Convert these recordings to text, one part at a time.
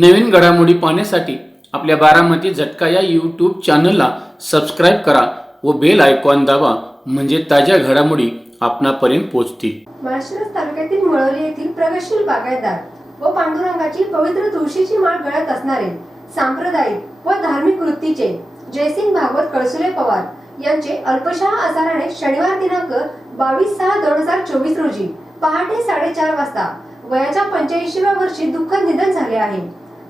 नवीन घडामोडी पाहण्यासाठी आपल्या बारामती झटका या यूट्यूब चॅनलला सबस्क्राईब करा व बेल आयकॉन दाबा, म्हणजे ताज्या घडामोडी आपणापर्यंत पोहोचतील। माळशिरस तालुक्यातील मळवली येथील प्रगतशील बागायतदार व पांडुरंगाची पवित्र तुळशीची माळ गळ्यात असणारे सांप्रदायिक व धार्मिक वृत्तीचे जयसिंग भागवत कळसुले पवार यांचे अल्पशा आजाराने शनिवार दिनांक 22/6/2024 रोजी पहाटे 4:30 वाजता वयाच्या 85व्या वर्षी दुःखद निधन झाले आहे।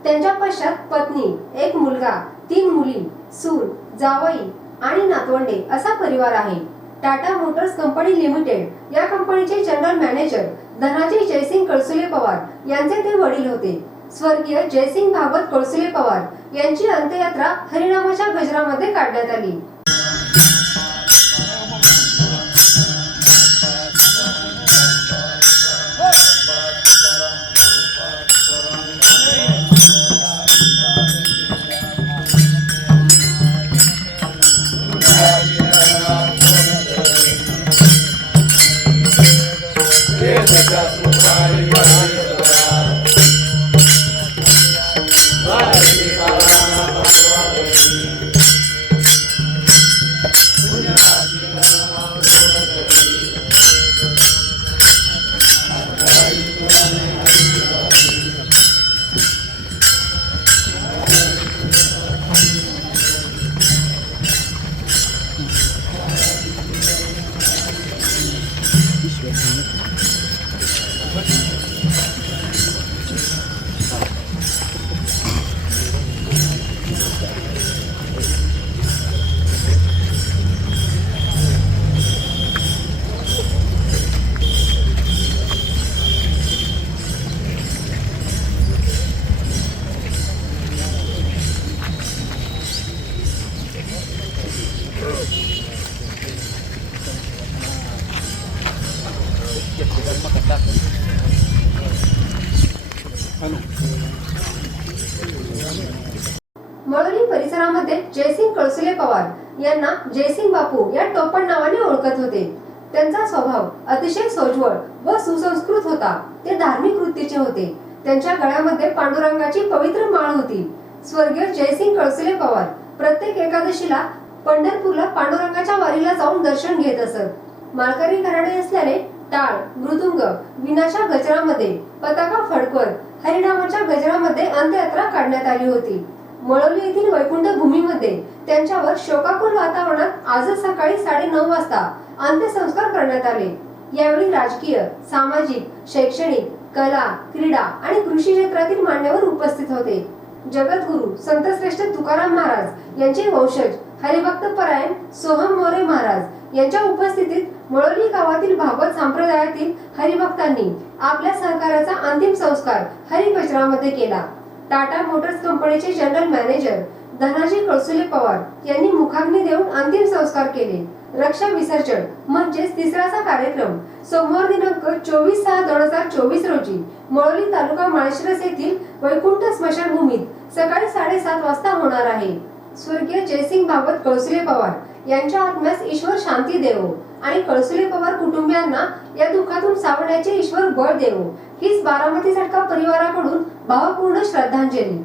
त्यांच्या पश्चात पत्नी, एक मुलगा, 3 मुली, सून, जावई आणि नातवंडे असा परिवार आहे। टाटा मोटर्स कंपनी लिमिटेड या कंपनीचे जनरल मॅनेजर धनाजी जयसिंग कळसुले पवार यांचे ते वडील होते। स्वर्गीय जयसिंग भागवत कळसुले पवार यांची अंत्ययात्रा हरिनामाच्या गजरामध्ये काढण्यात आली। मळवली परिसरामध्ये जयसिंग कळसुले पवार यांना जयसिंग बापू या टोपण नावाने ओळखत होते। त्यांचा स्वभाव अतिशय सोज्वळ व सुसंस्कृत होता। ते धार्मिक वृत्तीचे होते। त्यांच्या गळ्यामध्ये पांडुरंगाची पवित्र माळ होती। स्वर्गीय जयसिंग कळसुले पवार प्रत्येक एकादशीला पंढरपूरला पांडुरंगाच्या वारीला जाऊन दर्शन घेत असत। माळकरी घराणे असल्याने टाळ, मृदुंग, विनाच्या गजरामध्ये, पताका फडकवत हरिनामाच्या गजरामध्ये अंत्ययात्रा काढण्यात आली होती। मळवली येथील वैकुंठ भूमीमध्ये त्यांच्यावर शोकाकुल वातावरणात आज सकाळी 9:30 वाजता अंत्यसंस्कार करण्यात आले। यावेळी राजकीय, सामाजिक, शैक्षणिक, कला, क्रीडा आणि कृषी क्षेत्रातील मान्यवर उपस्थित होते। जगद्गुरु संतश्रेष्ठ तुकाराम महाराज यांचे वंशज हरिभक्त परायण सोहम मोरे महाराज यांच्या उपस्थितीत मळवली गावातील भागवत संप्रदायातील हरिभक्तांनी आपल्या सहकार्याचा अंतिम संस्कार हरिकचरामध्ये केला। टाटा मोटर्स कंपनीचे जनरल मॅनेजर धनाजी कळसुले पवार यांनी मुखाग्नी देऊन अंतिम संस्कार केले। रक्षा विसर्जन म्हणजेच तिसराचा कार्यक्रम सोमवार दिनांक 24/6/2024 रोजी मळवली तालुका माळशिरस येथील वैकुंठ स्मशानभूमीत सकाळी 7:30 वाजता होणार आहे। स्वर्गीय जयसिंग भागवत कळसुले पवार यांच्या आत्म्यास ईश्वर शांती देवो आणि कळसुले पवार कुटुंबियांना या दुःखातून सावरण्याचे ईश्वर बळ देवो, हीच बारामती झटका परिवाराकडून भावपूर्ण श्रद्धांजली।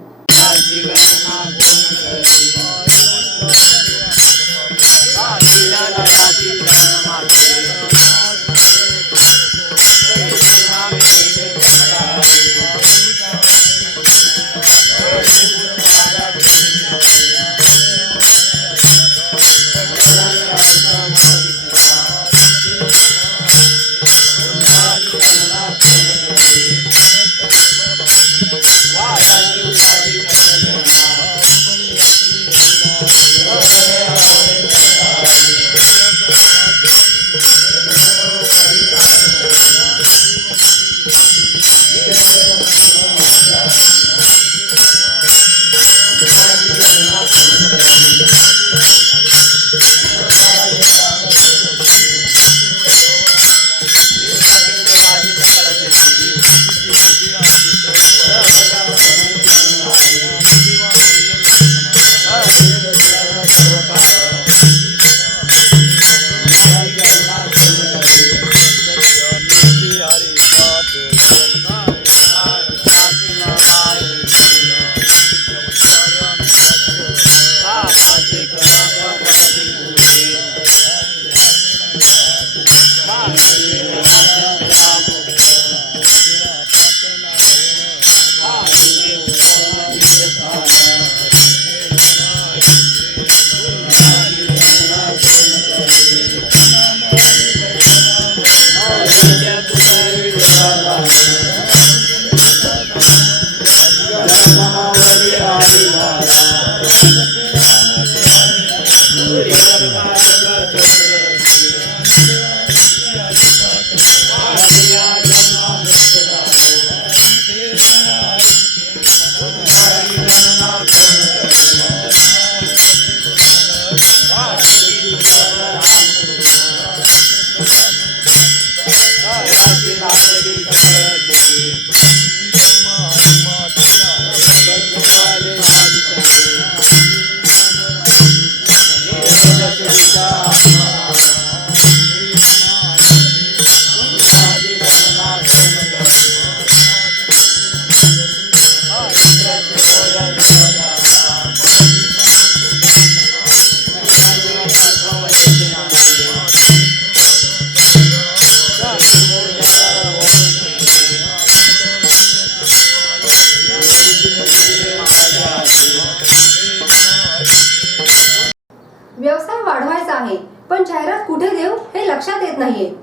लक्षात येत नाहीये.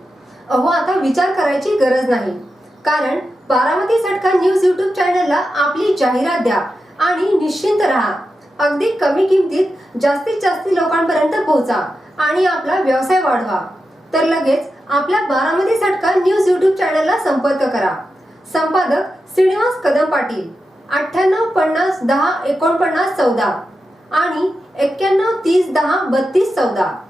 अहो, आता विचार करायची गरज नाही, कारण बारामती झटका न्यूज YouTube चॅनलला आपली जाहिरात द्या आणि निश्चिंत राहा. अगदी कमी किमतीत जास्तीत जास्त लोकांपर्यंत पोहोचा आणि आपला व्यवसाय वाढवा. तर लगेच आपल्या बारामती झटका न्यूज YouTube चॅनलला संपर्क करा. संपादक श्रीनिवास कदम पाटील, 98 50 10 49 14 आणि 91 30 10 32 14.